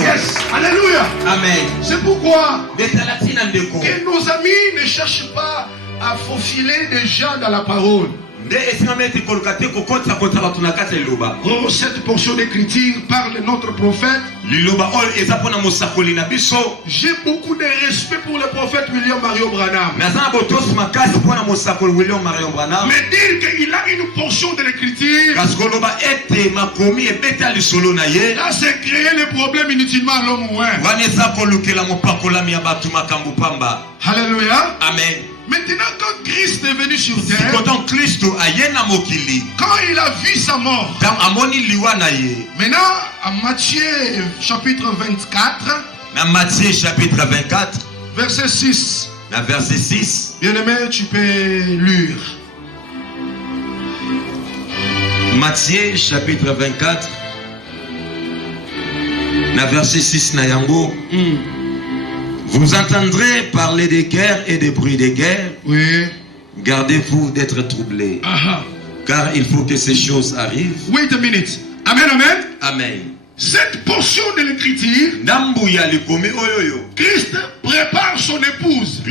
Yes. Alléluia. Amen. C'est pourquoi Que que nos amis ne cherchent pas à faufiler des gens dans la parole. Oh, cette portion d'écriture parle de notre prophète. J'ai beaucoup de respect pour le prophète William Marion Branham. Mais dire qu'il a une portion de l'écriture, là c'est créer les problèmes inutilement à l'homme. Alléluia. Amen. Maintenant, quand Christ est venu sur terre, quand il a vu sa mort, maintenant, en Matthieu chapitre 24, Matthieu chapitre 24, verset 6. Verset 6. Bien-aimé, tu peux lire. Matthieu chapitre 24, verset 6 na yango. Vous entendrez parler des guerres et des bruits des guerres. Oui. Gardez-vous d'être troublés. Car il faut que ces choses arrivent. Wait a minute. Amen, amen. Amen. Cette portion de l'écriture, Christ prépare son épouse.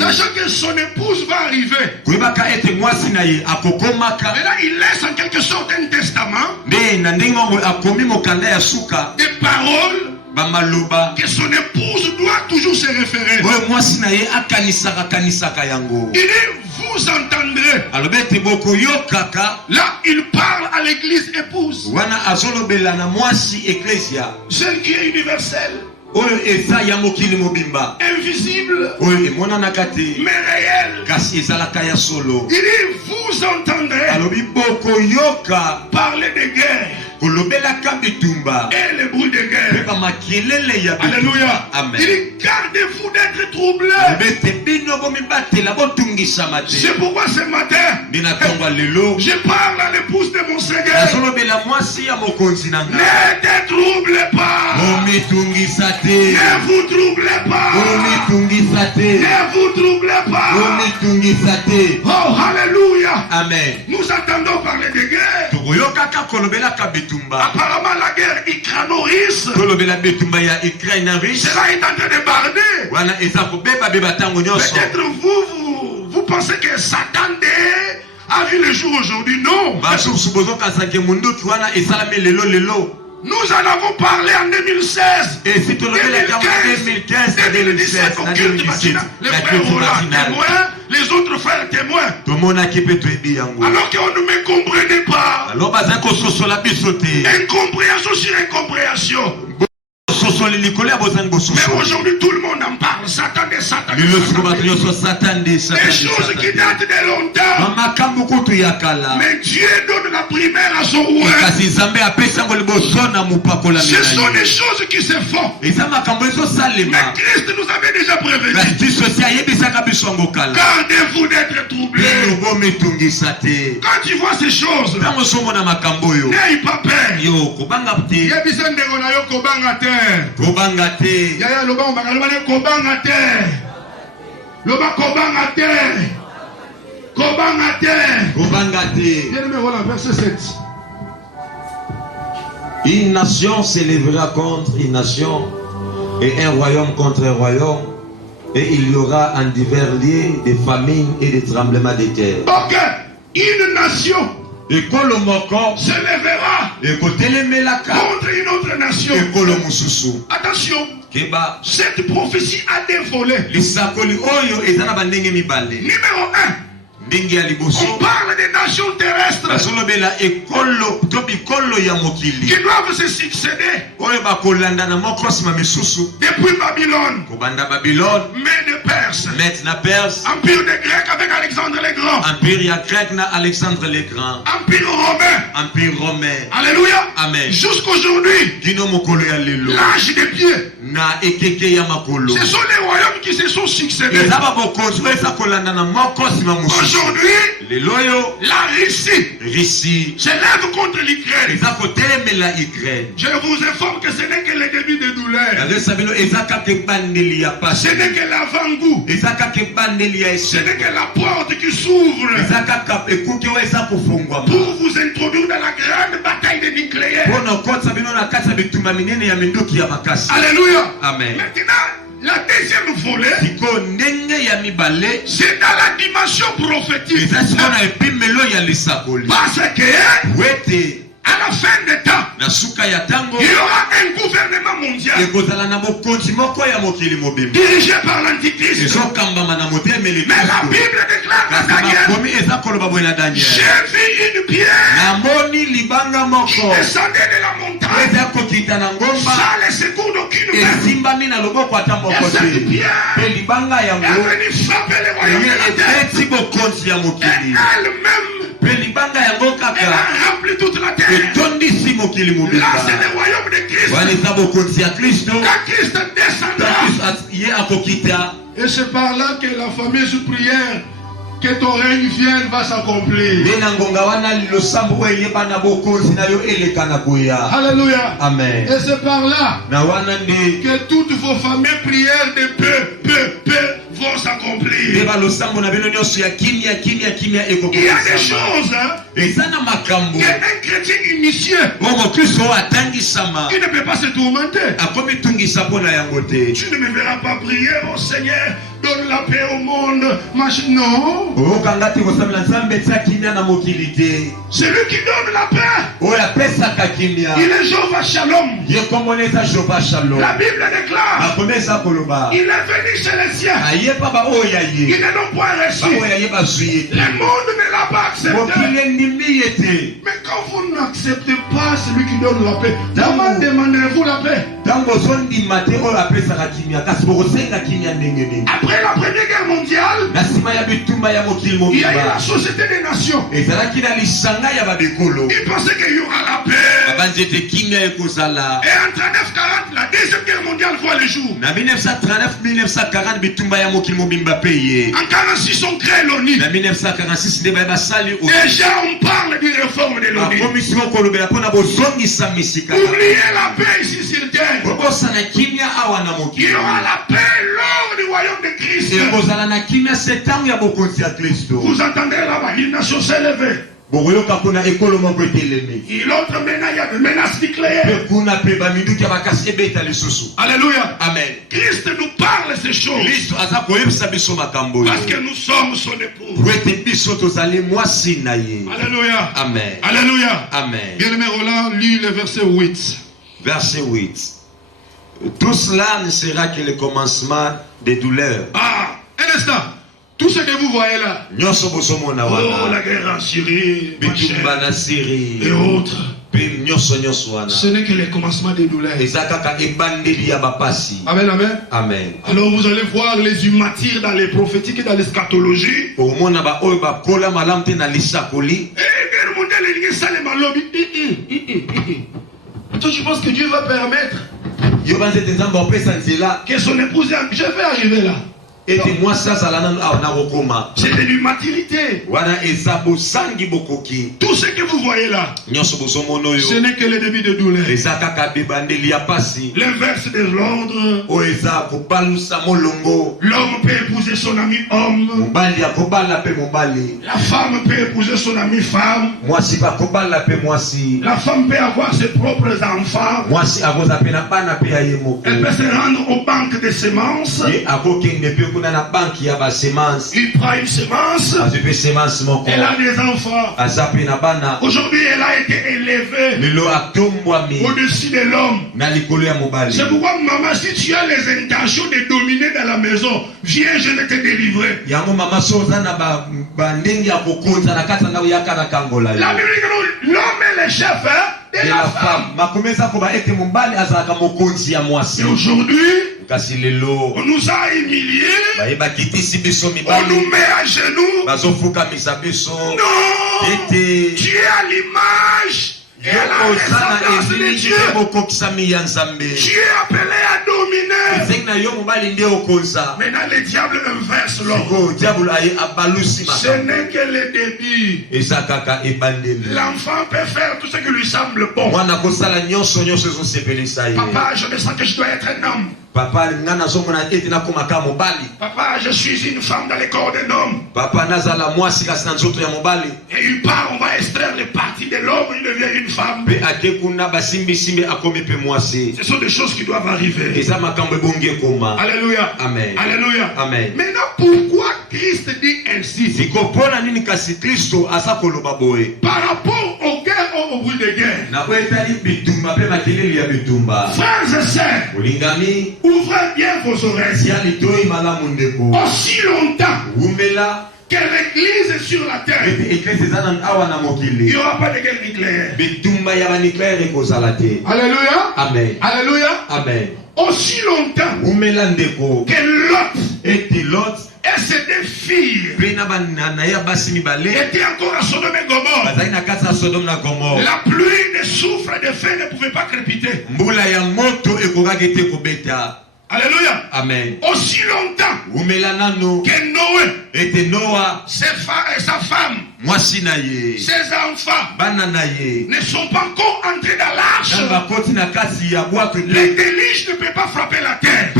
Sachant que son épouse va arriver. Et là, il laisse en quelque sorte un testament. Des paroles que son épouse doit toujours se référer. Il dit, vous entendrez. Là, il parle à l'église épouse. Celle qui est universelle. Invisible. Mais réelle. Il dit, vous entendrez parler de guerre. Et le bruit de guerre. Alléluia. Amen. Il dit, gardez-vous d'être troublés. C'est pourquoi ce matin, je parle à l'épouse de mon Seigneur. Ne te troublez pas. Ne vous troublez pas. Ne vous troublez pas. Oh, alléluia. Amen. Nous entendons parler de guerre. Apparemment, la guerre ukraino-russe, cela est en train de barder. Peut-être vous pensez que Satan a vu le jour aujourd'hui. Non. Nous en avons parlé en 2016. 2015, 2017, au culte matinal. Les frères Roland témoins, les autres frères témoins. Alors qu'on ne me comprenait pas. Incompréhension sur incompréhension. Mais aujourd'hui tout le monde en parle. Satan des Satan. Des choses qui datent de longtemps. Mais Dieu donne la primaire à son roi. Ce sont des choses qui se font. Mais Christ nous avait déjà prévenu. Gardez-vous d'être troublés. Quand tu vois ces choses, n'aie pas peur. Kobanga te. Yaya loba kobanga te. Loba kobanga te. Kobanga te. Kobanga te. Bien-aimé, voilà, verset 7. Une nation s'élèvera contre une nation et un royaume contre un royaume, et il y aura en divers lieux des famines et des tremblements de terre. Ok, une nation se lèvera contre une autre nation. Attention, cette prophétie a des volets. Numéro 1, on parle des nations terrestres qui doivent se succéder depuis Babylone, mais de Perse, empire des Grecs avec Alexandre le Grand, empire romain, alléluia, amen, jusqu'aujourd'hui, l'âge des pieds. Ce sont les royaumes qui se sont succédés. Aujourd'hui, la Russie s'élève contre l'Ukraine. Je vous informe que ce n'est que le début des douleurs. Ce n'est que l'avant-goût. Bangu. Ce n'est que la porte qui s'ouvre pour vous introduire dans la grande bataille des nucléaires. Alléluia. Amen. Maintenant, la deuxième volet, c'est dans la dimension prophétique. Parce que à la fin des temps, il y aura un gouvernement mondial dirigé par l'Antichrist. Mais la Bible déclare dans Daniel, j'ai vu une pierre qui descendait de la montagne sans le secours d'aucune main. Et cette pierre est venue frapper le royaume de la terre. Et elle-même, elle a rempli toute la terre. Là, c'est le royaume de Christ. Quand Christ descendra, et c'est par là que la fameuse prière que ton règne vienne va s'accomplir. Alléluia. Amen. Et c'est par là que toutes vos fameuses prières de peu vont s'accomplir. Il y a des choses, il y a un chrétien initié qui ne peut pas se tourmenter. Tu ne me verras pas prier, oh Seigneur, donne la paix au monde. Non. Celui qui donne la paix, il est Jéhovah Shalom. La Bible déclare, il est venu chez les siens. Il n'est donc point reçu. Le monde ne l'a pas accepté. Mais quand vous n'acceptez pas celui qui donne la paix, comment demandez-vous la paix? Après la Première Guerre mondiale, il y a eu la Société des Nations. Ils pensaient qu'il y aura la paix. Et en 1940, la Deuxième Guerre mondiale voit le jour. En 1946, on crée l'ONU. Déjà, on parle d'une réforme de l'ONU. Oubliez la paix ici sur terre. Il y aura la paix lors du royaume de Christ. Vous entendez là-bas, une nation s'est levée. Et l'autre il y a des menaces nucléaires. Alléluia. Amen. Christ nous parle ces choses. Parce que nous sommes son époux. Alléluia. Amen. Alléluia. Amen. Bien-aimé Roland, lis le verset 8. Verset 8. Tout cela ne sera que le commencement des douleurs. Ah, un instant. Tout ce que vous voyez là, la guerre en Syrie, et autres, ce n'est que le commencement des douleurs. Amen, amen. Amen. Alors vous allez voir les humatires dans les prophétiques et dans l'eschatologie. Et toi tu penses que Dieu va permettre que son épouse, je vais arriver là. C'est de l'immaturité. Tout ce que vous voyez là, ce n'est que le début de douleur. L'inverse de l'ordre. L'homme peut épouser son ami homme. La femme peut épouser son ami femme. La femme peut avoir ses propres enfants. Elle peut se rendre aux banques de semences. Il prend une semence. Elle a des enfants. Aujourd'hui, elle a été élevée au-dessus de l'homme. C'est pourquoi, maman, si tu as les intentions de dominer dans la maison, viens, je vais te délivrer. La Bible dit que l'homme est le chef de la femme. Et aujourd'hui, on nous a humiliés. On nous met à genoux. Non. Tu es à l'image et à la ressemblance de Dieu. Tu es appelé à dominer. Maintenant le diable inverse l'homme. Ce n'est que le début. L'enfant peut faire tout ce qui lui semble bon. Papa, je me sens que je dois être un homme. Papa, je suis une femme dans les corps d'un homme. Papa, et il part, on va extraire les parties de l'homme, il devient une femme. Ce sont des choses qui doivent arriver. Alléluia. Amen. Alléluia. Amen. Maintenant, pourquoi Christ dit ainsi? Par rapport aux guerres, au bruit de guerre. Frères et sœurs, ouvrez bien vos oreilles. Aussi longtemps que l'Église est sur la terre, il n'y aura pas de guerre nucléaire. Alléluia. Amen. Alléluia. Amen. Aussi longtemps que Lot et ses deux filles étaient encore à Sodome et Gomorrhe, la pluie de soufre et de feu ne pouvait pas crépiter. Alléluia. Amen. Aussi longtemps que Noé, sa femme, ses enfants ne sont pas encore entrés dans l'arche, les déluges ne peuvent pas frapper la terre.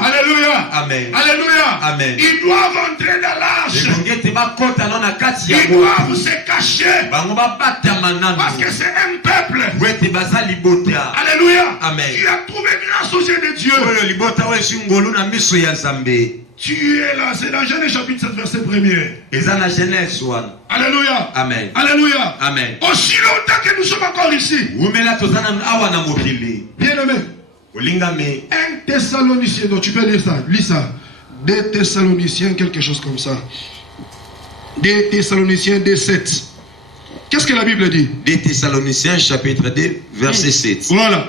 Alléluia. Amen. Alléluia. Amen. Ils doivent entrer dans l'arche. Ils doivent se cacher parce que c'est un peuple. Alléluia. Amen. Tu as trouvé grâce aux yeux de Dieu. Tu es là, c'est dans Genèse chapitre 7 verset 1er. Alléluia. Amen. Alléluia. Amen. Aussi longtemps que nous sommes encore ici. Bien-aimé. 1 Thessaloniciens, donc tu peux lire ça, lis ça. 2 Thessaloniciens, quelque chose comme ça. 2 Thessaloniciens 2:7. Qu'est-ce que la Bible dit? 2 Thessaloniciens chapitre 2 verset 7. Voilà.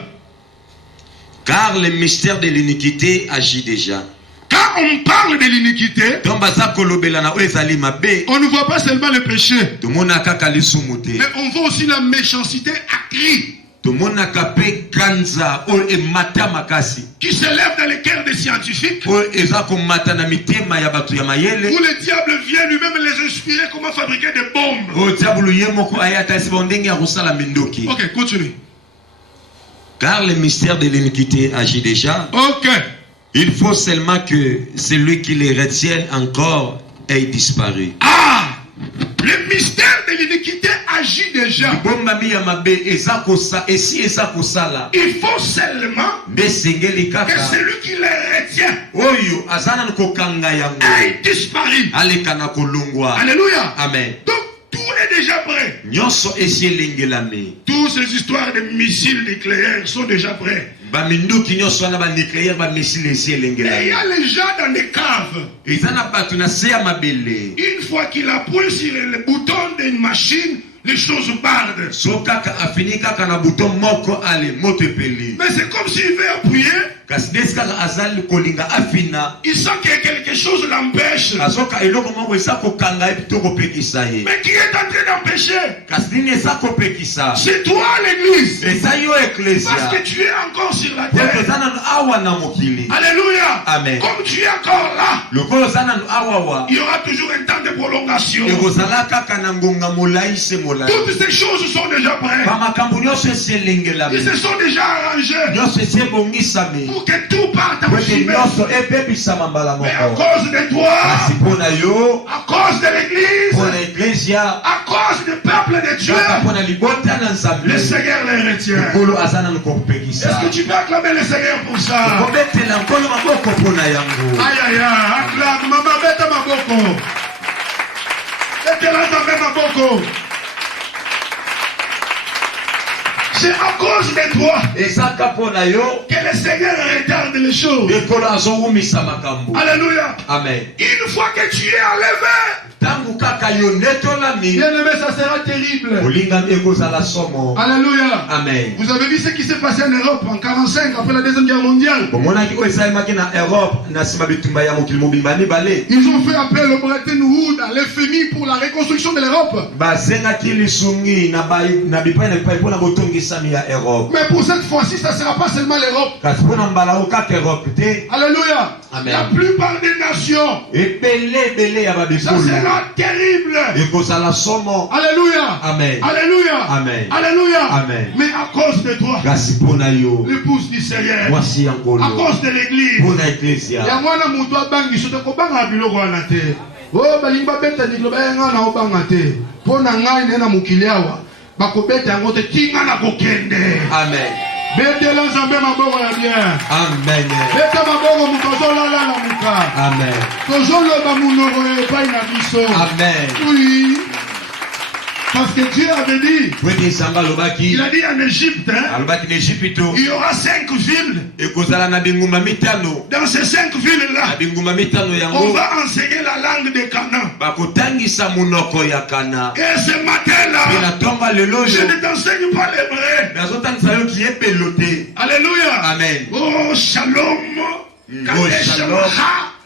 Car le mystère de l'iniquité agit déjà. Quand on parle de l'iniquité, on ne voit pas seulement le péché, mais on voit aussi la méchanceté accrue qui s'élève dans les cœurs des scientifiques, où le diable vient lui-même les inspirer comment fabriquer des bombes. Ok, continue. Car le mystère de l'iniquité agit déjà. Ok. Il faut seulement que celui qui les retienne encore ait disparu. Ah! Le mystère de l'iniquité agit déjà. Il faut seulement que celui qui les retient ait disparu. Alléluia. Amen. Donc tout est déjà prêt. Toutes ces histoires de missiles nucléaires sont déjà prêts. Et il y a les gens dans les caves. Une fois qu'il appuie sur le bouton d'une machine, les choses bardent. Mais c'est comme s'il veut appuyer. Il sent que quelque chose l'empêche. Mais qui est en train d'empêcher? C'est toi l'église. Parce que tu es encore sur la terre. Alléluia. Amen. Comme tu es encore là, il y aura toujours un temps de prolongation. Toutes ces choses sont déjà prêtes. Ils se sont déjà arrangés pour que tout parte en chemin. Mais à cause de toi, à cause de l'église, à cause du peuple de Dieu, le Seigneur les retient. Est-ce que tu peux acclamer le Seigneur pour ça? Aïe aïe aïe, acclame, maman, bête ma boko. Bête la ma boko. C'est à cause de toi que le Seigneur retarde les choses. Alléluia. Amen. Une fois que tu es enlevé, bien-aimé, ça sera terrible. Alléluia. Amen. Vous avez vu ce qui s'est passé en Europe en 1945 après la Deuxième Guerre mondiale. Ils ont fait appel au Bretton Woods, à l'FMI pour la reconstruction de l'Europe. Mais pour cette fois-ci, ça ne sera pas seulement l'Europe. Alléluia. Amen. La plupart des nations, ça sera sera terrible. Alléluia. Amen. Alléluia. Amen. Alléluia. Amen. Mais à cause de toi, l'épouse du Seigneur, à cause de l'église, il y a moi qui bangi soto ko banga biloko wana te. Oh balimba beta ni loba nga na obanga te. Pona ngai ne na mukili awa. Bakobeta yango te tinga na kokende. Amen. Bete la nzambe maboko ya bien. Amen. Beta maboko mukozo la la muka. Amen. Tozo loba munoko epai na biso. Amen. Oui. Parce que Dieu avait dit, il a dit en Égypte, il y aura 5 villes. Dans ces 5 villes-là, on va enseigner la langue de Canaan. Et ce matin-là, je ne t'enseigne pas l'hébreu. Alléluia. Amen. Oh, shalom. Oh, shalom.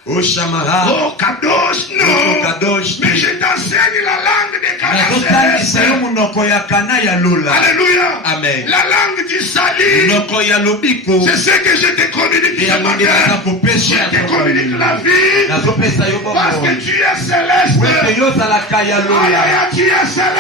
Oh Shamara, oh Kadosh, non. Oh Kadosh, mais je t'enseigne la langue de Canaan. Alléluia. Amen. La langue du salut. C'est ce que je te communique ce matin. Je te communique la vie. Parce que tu es céleste. Alléluia, tu es céleste.